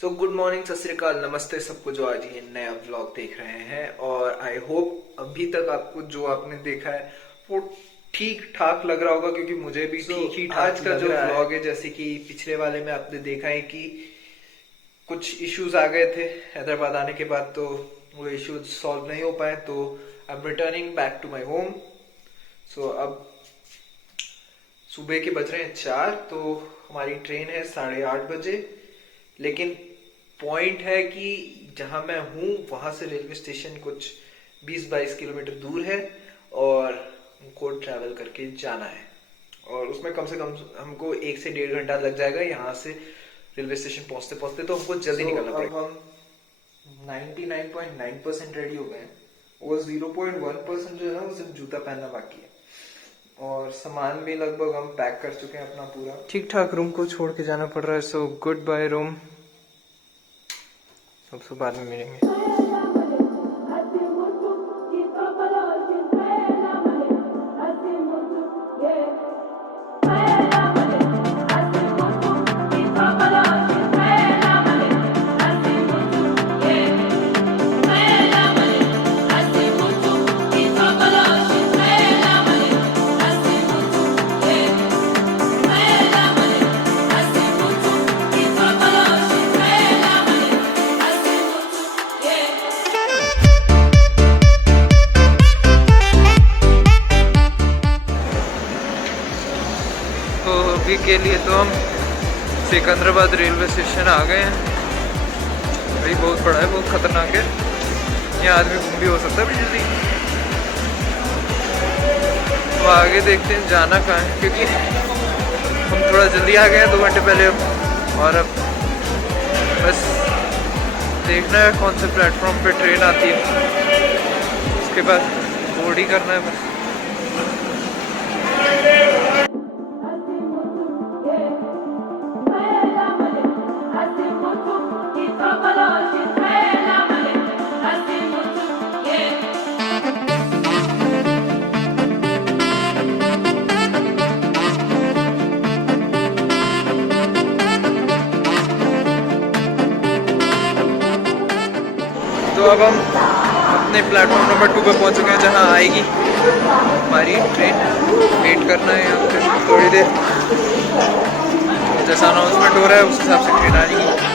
So good morning, सत श्री अकाल, नमस्ते सबको जो आज ये नया व्लॉग देख रहे हैं। और आई होप अभी तक आपको जो आपने देखा है वो ठीक ठाक लग रहा होगा, क्योंकि मुझे भी ठीक ही ठाक आज का जो व्लॉग है, जैसे कि पिछले वाले में आपने देखा है कि कुछ इश्यूज आ गए थे हैदराबाद आने के बाद, तो वो इश्यूज सॉल्व नहीं हो पाए। तो I am returning back to my home. So अब सुबह के बज रहे हैं 4, तो हमारी ट्रेन है 8:30 बजे। लेकिन पॉइंट है कि जहां मैं हूं वहां से रेलवे स्टेशन कुछ 20-22 किलोमीटर दूर है और हमको ट्रैवल करके जाना है, और उसमें कम से कम हमको 1 से 1.5 घंटा लग जाएगा यहाँ से रेलवे स्टेशन पहुंचते पहुंचते। तो हमको जल्दी निकलना पड़ेगा। हम 99.9% रेडी हो गए हैं, वो 0.1% जो है वो सिर्फ जूता पहनना बाकी है, और सामान भी लगभग हम पैक कर चुके हैं अपना पूरा। ठीक ठाक रूम को छोड़ के जाना पड़ रहा है। सो गुड बाय रूम, सबसे बाद में मिलेंगे। अभी के लिए तो हम सिकंदराबाद रेलवे स्टेशन आ गए हैं। भाई बहुत बड़ा है, बहुत खतरनाक है, यहाँ आदमी गुम भी हो सकता है बिजली। तो आगे देखते हैं जाना कहाँ है, क्योंकि हम थोड़ा जल्दी आ गए हैं 2 घंटे पहले अब। और अब बस देखना है कौन से प्लेटफॉर्म पे ट्रेन आती है, उसके बाद बोर्ड ही करना है बस। तो अब हम अपने प्लेटफॉर्म नंबर 2 पे पहुंच चुके हैं, जहां आएगी हमारी ट्रेन। वेट करना है यहाँ पे थोड़ी देर, जैसा अनाउंसमेंट हो रहा है उस हिसाब से ट्रेन आ जाएगी।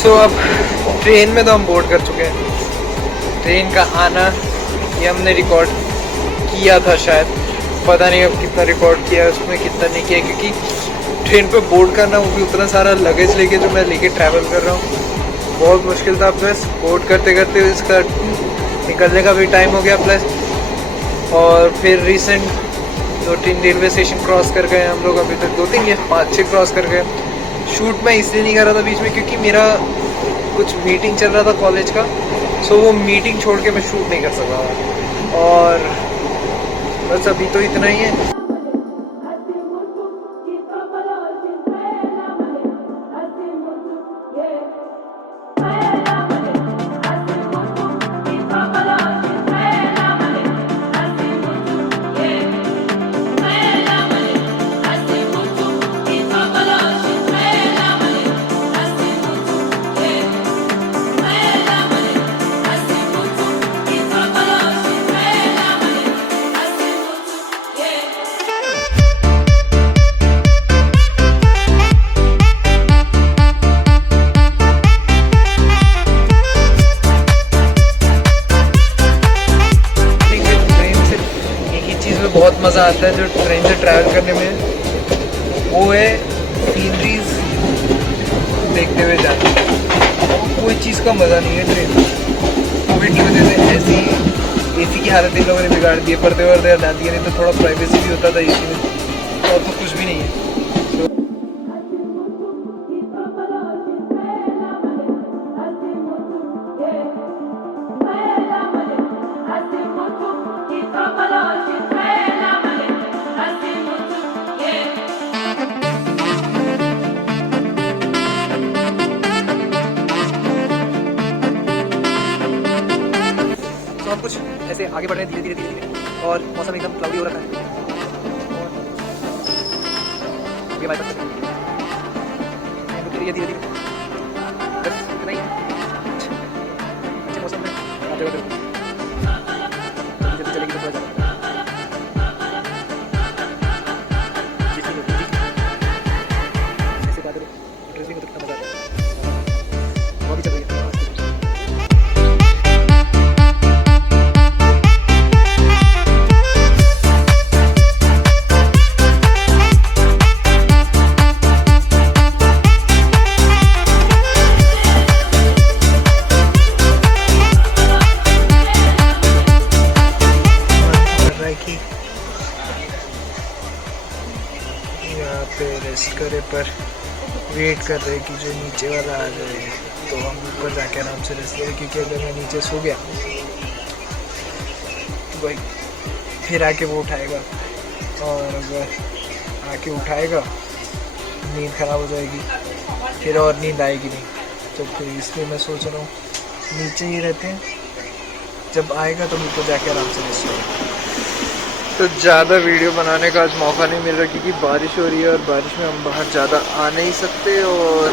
तो अब ट्रेन में तो हम बोर्ड कर चुके हैं। ट्रेन का आना ये हमने रिकॉर्ड किया था शायद, पता नहीं अब कितना रिकॉर्ड किया है, उसमें कितना नहीं किया, क्योंकि ट्रेन पे बोर्ड करना, वो भी उतना सारा लगेज लेके जो मैं लेके ट्रैवल कर रहा हूँ, बहुत मुश्किल था। प्लस बोर्ड करते करते इसका निकलने का भी टाइम हो गया, प्लस और फिर रिसेंट 2-3 रेलवे स्टेशन क्रॉस कर गए हम लोग। अभी तक 2-3 या 5-6 क्रॉस कर गए। शूट मैं इसलिए नहीं कर रहा था बीच में, क्योंकि मेरा कुछ मीटिंग चल रहा था कॉलेज का, सो वो मीटिंग छोड़ के मैं शूट नहीं कर सका। और बस अभी तो इतना ही है। बहुत मज़ा आता है जो ट्रेन से ट्रैवल करने में, वो है सीनरीज देखते हुए जाना। कोई चीज़ का मज़ा नहीं है ट्रेन में। कोविड की वजह से ऐसी एसी की हालत इन लोगों ने बिगाड़ दी है, पर्दे वर्दे हटा दिए, नहीं तो थोड़ा प्राइवेसी भी होता था एसी में, और तो कुछ भी नहीं है। आगे बढ़ रहे हैं धीरे धीरे धीरे धीरे, और मौसम एकदम क्लाउडी हो रखा है। और ये बाइक रुक रही है धीरे धीरे, बस इतना ही है। अच्छे मौसम में हर जगह पे जल्दी चलेगी तो थोड़ा ज़्यादा ऐसे बात ड्रेसिंग में तो कितना मजा आता है। वो भी चल रही है। यहाँ पे रेस्ट करे पर वेट कर रहे कि जो नीचे वाला आ जाए तो हम ऊपर जाके आराम से रेस्ट करें, क्योंकि अगर मैं नीचे सो गया तो भाई फिर आके वो उठाएगा, और अगर आके उठाएगा नींद ख़राब हो जाएगी, फिर और नींद आएगी नहीं। तो फिर इसलिए मैं सोच रहा हूँ नीचे ही रहते हैं, जब आएगा तो ऊपर जाके आराम से रेस्ट करें। तो ज़्यादा वीडियो बनाने का आज मौका नहीं मिल रहा क्योंकि बारिश हो रही है, और बारिश में हम बाहर ज़्यादा आ नहीं सकते, और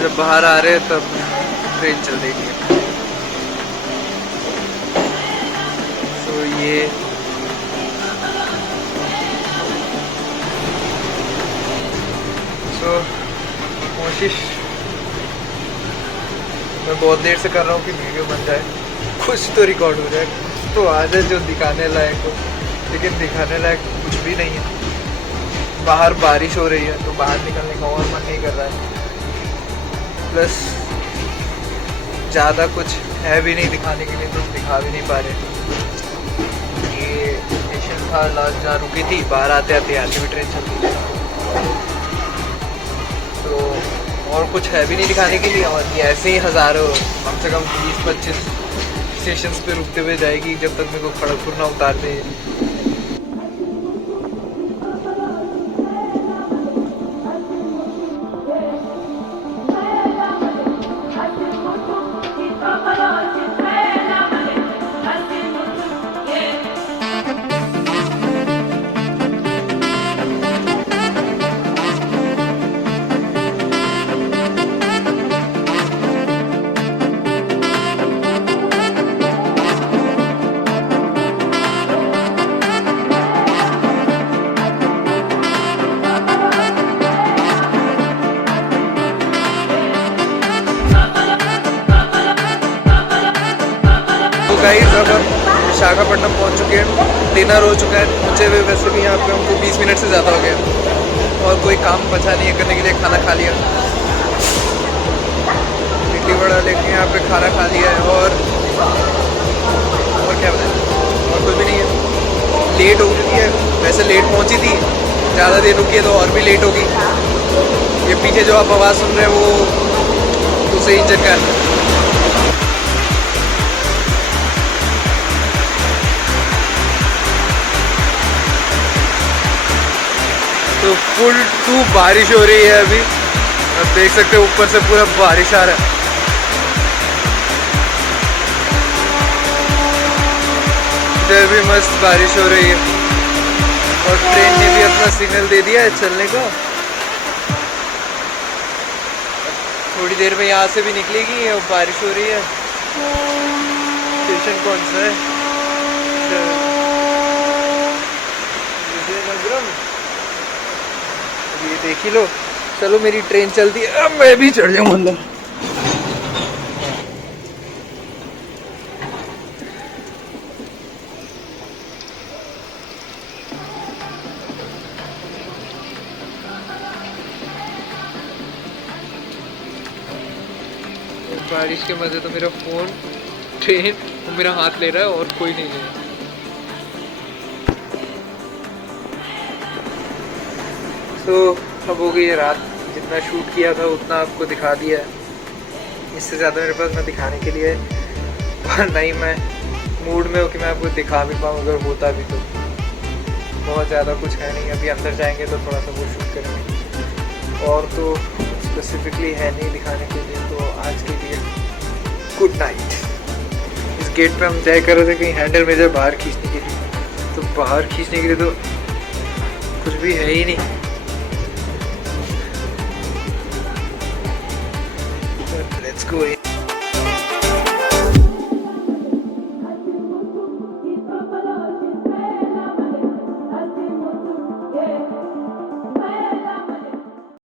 जब बाहर आ रहे हैं तब ट्रेन चल रही है। तो ये कोशिश मैं बहुत देर से कर रहा हूँ कि वीडियो बन जाए, कुछ तो रिकॉर्ड हो जाए, तो आज है जो दिखाने लायक हो, लेकिन दिखाने लायक कुछ भी नहीं है। बाहर बारिश हो रही है तो बाहर निकलने का और मन नहीं कर रहा है, प्लस ज़्यादा कुछ है भी नहीं दिखाने के लिए, तो दिखा भी नहीं पा रहे। ये स्टेशन था लास्ट जहाँ रुकी थी, बाहर आते आते यहाँ से भी ट्रेन चलती है, तो और कुछ है भी नहीं दिखाने के लिए। और ये ऐसे ही हज़ारों कम से कम 20-25 स्टेशंस पे रुकते हुए जाएगी जब तक मेरे को खड़गपुर ना उतार दे। गाइस अब हम विशाखापट्टनम पहुंच चुके हैं, डिनर हो चुका है, पहुँचे हुए वैसे भी यहाँ पे हमको 20 मिनट से ज़्यादा हो गया, और कोई काम बचा नहीं है करने के लिए, खाना खा लिया, इडली वड़ा लेके यहाँ पे खाना खा लिया है, और क्या बताएं, और कुछ भी नहीं है। लेट हो चुकी है, वैसे लेट पहुँची थी, ज़्यादा देर रुकी है तो और भी लेट होगी। ये पीछे जो आप आवाज़ सुन रहे हैं वो दूसरे इंजन का है। तो फुल टू बारिश हो रही है अभी, आप देख सकते हो ऊपर से पूरा बारिश आ रहा है। इधर भी मस्त बारिश हो रही है, और ट्रेन ने भी अपना सिग्नल दे दिया है चलने का। थोड़ी देर में यहाँ से भी निकलेगी, और बारिश हो रही है। स्टेशन कौन सा है? विजयनगरम, ये देख ही लो। चलो मेरी ट्रेन चलती है, अब मैं भी चढ़ जाऊँ अंदर। बारिश के मजे तो मेरा फोन, ट्रेन और मेरा हाथ ले रहा है, और कोई नहीं ले रहा। तो अब हो गई है रात, जितना शूट किया था उतना आपको दिखा दिया है, इससे ज़्यादा मेरे पास ना दिखाने के लिए, और नहीं मैं मूड में हो कि मैं आपको दिखा भी पाऊँ, अगर होता भी तो। बहुत ज़्यादा कुछ है नहीं, अभी अंदर जाएंगे तो थोड़ा सा वो शूट करेंगे, और तो स्पेसिफिकली है नहीं दिखाने के लिए। तो आज के लिए गुड नाइट। गेट पे हम तय कर रहे थे कहीं हैंडल मिल जाए बाहर खींचने के लिए, तो बाहर खींचने के लिए तो कुछ भी है ही नहीं। Let's go.